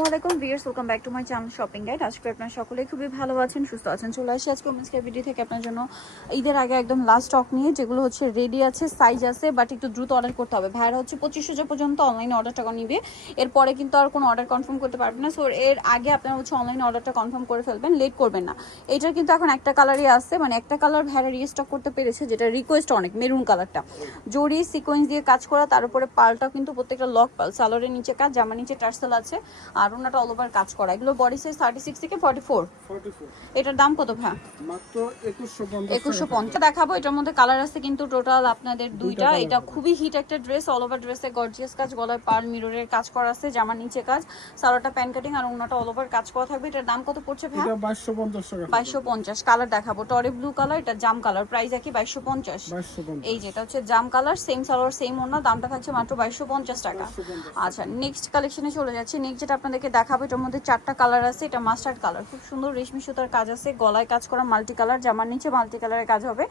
আসসালামু আলাইকুম viewers welcome back to my channel shopping guide আজকে আপনারা সকলেই খুবই ভালো আছেন, সুস্থ আছেন। চলে আসি আজকে ওমেন্স কেয়ার ভিডিও থেকে আপনার জন্য। ঈদের আগে একদম লাস্ট স্টক নিয়ে, যেগুলো হচ্ছে রেডি আছে সাইজ আছে বাট একটু দ্রুত অর্ডার করতে হবে। ভাইরা হচ্ছে পঁচিশ হাজার পর্যন্ত অনলাইনে অর্ডার টাকা নিবে। এরপরে কিন্তু আর কোনো অর্ডার কনফার্ম করতে পারবেন না। সো এর আগে আপনারা হচ্ছে অনলাইনে অর্ডারটা কনফার্ম করে ফেলবেন লেট করবেন না। এটার কিন্তু এখন একটা কালারই আছে মানে একটা কালার ভাইরা রিস্টক করতে পেরেছে, যেটা রিকোয়েস্ট অনেক মেরুন কালারটা জরি সিকোয়েন্স দিয়ে কাজ করা, তার উপরে পালটাও কিন্তু প্রত্যেকটা লক পাল সালোয়ারের নিচে কাজ, জামা নিচে টার্সেল আছে, আর ওনাটা অল ওভার কাজ করা। এগুলো বডি সাইজ থার্টি সিক্স থেকে ফর্টি ফোর 44 এটার দাম কত ভাই মাত্র 2150 একুশশো পঞ্চাশ। দেখাবো এটার মধ্যে কালার আছে কিন্তু টোটাল আপনাদের দুইটা এটা খুবই হিট একটা ড্রেস অল ওভার ড্রেসে গর্জিয়াস কাজ গলায় পার্ল মিররের কাজ করা আছে জামার নিচে কাজ। সালোয়ারটা প্যান কাটিং আর ওনাটা অল ওভার কাজ করা থাকবে। এটার দাম কত পড়ছে ভাই এটা 2250 টাকা বাইশশো পঞ্চাশ। কালার দেখাবো। টরে ব্লু কালার এটা জাম কালার প্রাইস একই বাইশশো পঞ্চাশ। 2250 এই যেটা হচ্ছে জাম কালার সেম সালোয়ার সেম ওনা দামটা থাকছে মাত্র বাইশশো পঞ্চাশ টাকা। আচ্ছা নেক্সট কালেকশনে চলে যাচ্ছে। নেক্সট যেটা আপনাদেরকে দেখাবো এটার মধ্যে চারটা কালার আছে এটা মাস্টার্ড কালার খুব সুন্দর রেশমি সুতার কাজ আছে গলায় কাজ করা মাল্টি কালার জামার নিচে মাল্টি কালারের কাজ হবে।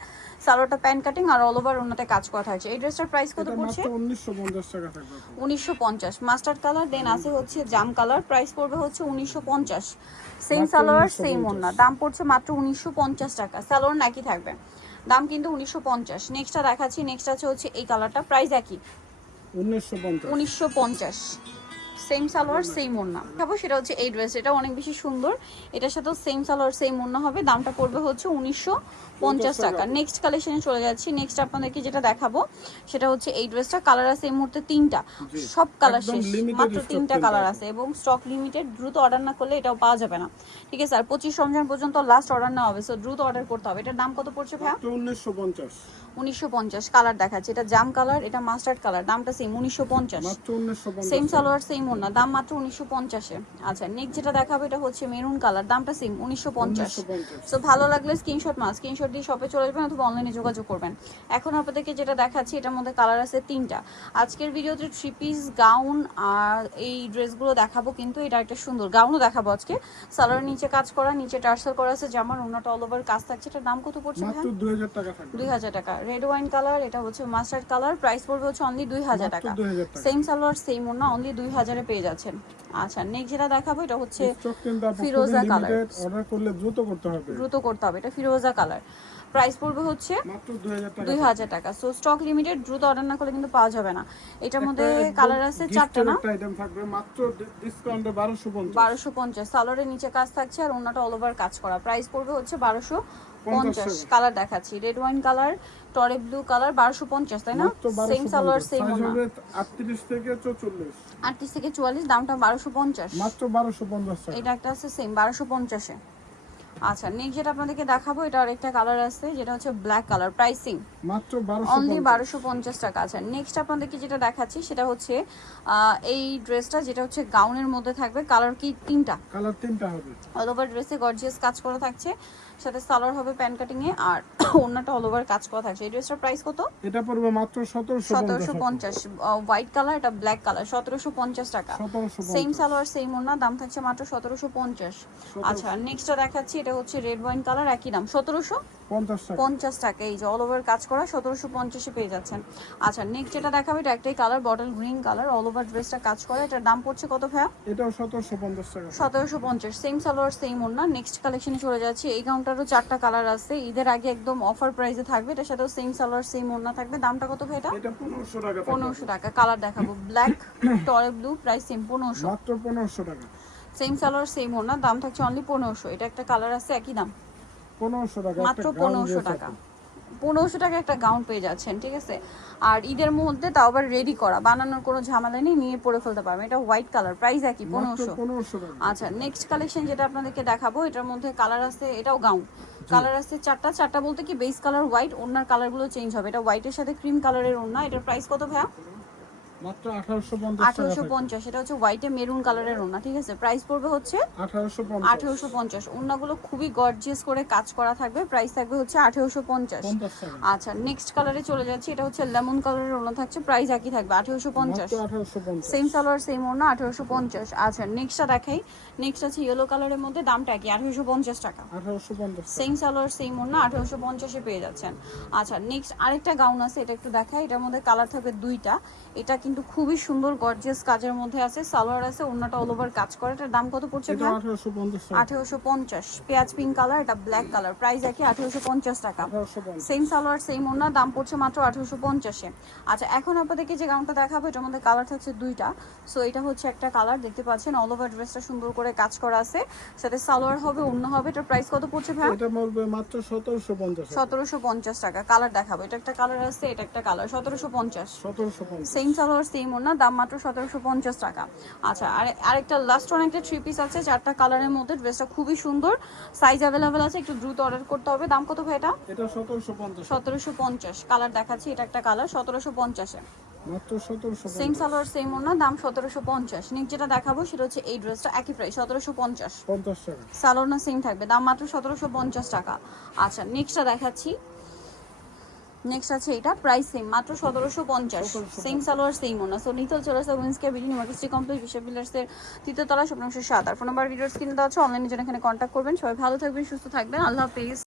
সালোয়ারটা প্যান কাটিং আর অল ওভার ওনাতে কাজ করা থাকছে। এই ড্রেসটার প্রাইস কত পড়ছে? 1950 টাকা থাকবে উনিশশো পঞ্চাশ। মাস্টার্ড কালার দেন আছে হচ্ছে জাম কালার প্রাইস পড়বে হচ্ছে উনিশশো পঞ্চাশ। সেম সালোয়ার সেম ওনা দাম পড়ছে মাত্র উনিশশো পঞ্চাশ টাকা। সালোয়ার নাকি থাকবে। দাম কিন্তু উনিশশো পঞ্চাশ। নেক্সটটা দেখাচ্ছি নেক্সট আছে হচ্ছে এই কালারটা প্রাইস একই। 1950 উনিশশো পঞ্চাশ। সেম সালোয়ার সেম ওড়না। খাব সেটা হচ্ছে এই ড্রেস এটা অনেক বেশি সুন্দর। এটার সাথেও সেম সালোয়ার সেম ওড়না হবে। দামটা পড়বে হচ্ছে উনিশশো পঞ্চাশ টাকা। নেক্সট কালেকশনে চলে যাচ্ছি। নেক্সট আপনাদেরকে যেটা দেখাবো সেটা হচ্ছে এই ড্রেসটা কালার আছে এই মুহূর্তে তিনটা। সব কালার শেষ। মাত্র তিনটা কালার আছে। এবং স্টক লিমিটেড দ্রুত অর্ডার না করলে এটাও পাওয়া যাবে না। ঠিক আছে আর পঁচিশ রমজান পর্যন্ত লাস্ট অর্ডার নেওয়া হবে। সো দ্রুত অর্ডার করতে হবে। এটার দাম কত পড়ছে ভাইয়া? উনিশশো 1950 উনিশশো পঞ্চাশ কালার দেখাচ্ছে। এটা জাম কালার এটা মাস্টার্ড কালার দামটা সেম উনিশশো পঞ্চাশ। 1950 সেম সালোয়ার সেম ওনা দাম মাত্র উনিশশো পঞ্চাশে। আচ্ছা নেক্সট যেটা দেখাবো এটা হচ্ছে মেরুন কালার দামটা সেম উনিশশো পঞ্চাশ। 1950 সো ভালো লাগলে স্ক্রিনশট মাস স্ক্রিনশট দিয়ে শপে চলে যাবেন অথবা অনলাইনে যোগাযোগ করবেন। এখন আপনাদেরকে যেটা দেখাচ্ছি এটার মধ্যে কালার আছে তিনটা। আজকের ভিডিওতে থ্রি পিস গাউন আর এই ড্রেসগুলো দেখাবো কিন্তু এটা একটা সুন্দর গাউনও দেখাবো আজকে। সালোয়ার নিচে কাজ করা নিচে টার্সাল করা আছে জামার ওনাটা অল ওভার কাজ থাকছে। এটার দাম কত পড়ছে 2000 টাকা থাকবে। দুই হাজার টাকা। রেড ওয়াইন কালার এটা হচ্ছে মাস্টার্ড কালার প্রাইস পড়বে হচ্ছে অনলি দুই হাজার টাকা। সেম সালোয়ার সেম ওনা অনলি দুই হাজারে পেয়ে যাচ্ছেন। আচ্ছা নেক্সট যেটা দেখাবো এটা হচ্ছে ফিরোজা অর্ডার করলে দ্রুত করতে হবে। দ্রুত করতে হবে এটা ফিরোজা কালার প্রাইস পড়বে হচ্ছে মাত্র 2000 টাকা। দুই হাজার টাকা। সো স্টক লিমিটেড দ্রুত অর্ডার না করলে কিন্তু পাওয়া যাবে না। এটার মধ্যে কালার আছে চারটা না? একটা আইটেম থাকবে মাত্র ডিসকাউন্টে 1250 বারোশো পঞ্চাশ। সালোয়ারের নিচে কাজ থাকছে আর ওনাটা অল ওভার কাজ করা। প্রাইস পড়বে হচ্ছে বারোশো পঞ্চাশ। কালার দেখাচ্ছি। রেড ওয়াইন কালার টরে ব্লু কালার বারোশো পঞ্চাশ তাই না? সেম সালোয়ার সেম 38 থেকে 44 আটত্রিশ থেকে চুয়াল্লিশ দামটা বারোশো পঞ্চাশ। মাত্র 1250 টাকা। এটা একটা আছে সেম বারোশো পঞ্চাশে। আচ্ছা নেক্সট যেটা আপনাদেরকে দেখাবো এটা আরেকটা কালার আছে যেটা হচ্ছে ব্ল্যাক কালার প্রাইসিং মাত্র অনলি বারোশো পঞ্চাশ টাকা। আচ্ছা নেক্সট আপনাদেরকে যেটা দেখাচ্ছি সেটা হচ্ছে এই ড্রেসটা যেটা হচ্ছে গাউনের মধ্যে থাকবে কালার কি তিনটা? কালার তিনটা হবে। অল ওভার ড্রেসে গর্জিয়াস কাজ করা থাকছে। সাথে সালোয়ার হবে প্যান কাটিং এ আর ওন্নাটা অল ওভার কাজ করা থাকছে। এই ড্রেসটার প্রাইস কত? এটা পড়বে মাত্র 1750 সতেরোশো পঞ্চাশ। হোয়াইট কালার এটা ব্ল্যাক কালার সতেরোশো পঞ্চাশ টাকা। 1750 সেম সালোয়ার সেম ওন্না দাম থাকছে মাত্র সতেরোশো পঞ্চাশ। আচ্ছা নেক্সটটা দেখাচ্ছি এটা হচ্ছে রেড ওয়াইন কালার একই দাম। সতেরোশো? 50 টাকা পঞ্চাশ টাকা। এই যে অল ওভার কাজ করা সতেরোশো পঞ্চাশে পেয়ে যাচ্ছেন। আচ্ছা নেক্সট যেটা দেখাবে এটা একটাই colour bottle green colour all over ড্রেসটা কাজ করা। এটার দাম পড়ছে কত ভাইয়া? এটাও 1750 টাকা। সতেরোশো পঞ্চাশ সেম সালোয়ার সেম ওনা নেক্সট কালেকশনে চলে যাচ্ছে। এই কাউন্টারও চারটা কালার আছে। ঈদের আগে একদম অফার প্রাইসে থাকবে। এটার সাথেও সেম সালোয়ার সেম ওনা থাকবে। দামটা কত ভাই এটা? 1500 টাকা। পনেরোশো টাকা। কালার দেখাবো। ব্ল্যাক টরে ব্লু প্রাইস সেম পনেরোশো। মাত্র 1500 টাকা। সেম সালোয়ার সেম ওনা দাম থাকছে অনলি পনেরোশো। এটা একটা কালার আছে একই দাম। 1500 টাকা মাত্র পনেরোশো টাকা। পনেরোশো টাকা একটা গাউন পেয়ে যাচ্ছেন ঠিক আছে? আর ঈদের মধ্যে তাও আবার রেডি করা বানানোর কোনো ঝামেলা নেই নিয়ে পরে ফেলতে পারবেন। এটা হোয়াইট কালার প্রাইস একই পনেরোশো। আচ্ছা নেক্সট কালেকশন যেটা আপনাদেরকে দেখাবো এটার মধ্যে কালার আছে এটাও গাউন কালার আছে চারটা চারটা বলতে কি বেস কালার হোয়াইট ওনার কালারগুলো চেঞ্জ হবে। এটা হোয়াইটের সাথে ক্রিম কালারের ওনা এটার প্রাইস কত ভাইয়া? মাত্র 1850 টাকা আঠেরোশো থাকবে। পঞ্চাশ এটা হচ্ছে হোয়াইটে মেরুন কালারের ওনা ঠিক আছে? প্রাইস পড়বে হচ্ছে 1850 আঠেরোশো পঞ্চাশ। ওনাগুলো খুবই গর্জিয়াস করে কাজ করা থাকবে প্রাইস থাকবে হচ্ছে আঠেরোশো পঞ্চাশ। 50 টাকা। আচ্ছা নেক্সট কালারে চলে যাচ্ছি এটা হচ্ছে লেমন কালারের ওনা থাকছে প্রাইস একই থাকবে আঠেরোশো পঞ্চাশ। মাত্র 1850 সেম সালোয়ার সেম ওনা আঠেরোশো পঞ্চাশ। আচ্ছা নেক্সটটা দেখাই। নেক্সট আছে ইয়েলো কালারের মধ্যে দামটা কি আঠেরোশো পঞ্চাশ টাকা। 1850 সেম সালোয়ার সেম ওনা আঠেরোশো পঞ্চাশে পেয়ে যাচ্ছেন। আচ্ছা নেক্সট আরেকটা গাউন আছে এটা একটু দেখাই এটার মধ্যে কালার থাকবে দুইটা। এটা কিন্তু কিন্তু খুবই সুন্দর গর্জিয়াস কাজের মধ্যে আছে। সালোয়ার আছে অন্যটা অল ওভার কাজ করে। এটার দাম কত পড়ছে ভাই আঠারোশো পঞ্চাশ টাকা। আঠেরোশো পঞ্চাশ। পেঁয়াজ পিঙ্ক কালার এটা ব্ল্যাক কালার প্রাইস একই আঠেরোশো পঞ্চাশ টাকা। আঠারোশো পঞ্চাশ। সেম সালোয়ার সেম ওনা দাম পড়ছে মাত্র আঠেরোশো পঞ্চাশে। আচ্ছা এখন আপনাদেরকে যে গাউনটা দেখাবো এটার মধ্যে কালার থাকছে দুইটা। সো এটা হচ্ছে একটা কালার দেখতে পাচ্ছেন অল ওভার ড্রেসটা সুন্দর করে কাজ করা আছে। সাথে সালোয়ার হবে অন্য হবে। এটার প্রাইস কত পড়ছে ভাই এটা পড়বে মাত্র সতেরোশো পঞ্চাশ সতেরোশো পঞ্চাশ টাকা। কালার দেখাবো। এটা একটা কালার আছে এটা একটা কালার সতেরোশো পঞ্চাশ। সতেরোশো পঞ্চাশ। সেম সালোয়ার সেম ওনা দাম মাত্র সতেরোশো পঞ্চাশ টাকা। আচ্ছা আর আরেকটা লাস্ট ওয়ান একটা থ্রি পিস আছে চারটা কালারের মধ্যে ড্রেসটা খুবই সুন্দর। সাইজ অ্যাভেলেবেল আছে একটু দ্রুত অর্ডার করতে হবে। দাম কত ভাই এটা? সতেরোশো পঞ্চাশ। কালার দেখাচ্ছি এটা একটা কালার সতেরোশো পঞ্চাশে। সেম সালোয়ার সেম ওনা দাম সতেরোশো পঞ্চাশ। যেটা দেখাবো সেটা হচ্ছে এই ড্রেসটা একই প্রাইস সতেরোশো পঞ্চাশ। সালোয়ার না সেম থাকবে দাম মাত্র সতেরোশো পঞ্চাশ টাকা। আচ্ছা নেক্সটটা দেখাচ্ছি। নেক্সট আছে এটা প্রাইস সেম মাত্র সতেরোশো পঞ্চাশ। সেম সালোয়ার সেম ওনা সো নিতল চলে আসে wins care university market complex বিশ্ব বিল্ডার্সের তৃতীয় তলা স্বপ্নাংশ সাত আর ফোন নাম্বার ভিডিওস কিনে দেওয়া আছে অনলাইনে জন্য এখানে কন্ট্যাক্ট করবেন। সবাই ভালো থাকবেন সুস্থ থাকবেন। আল্লাহ হাফিজ।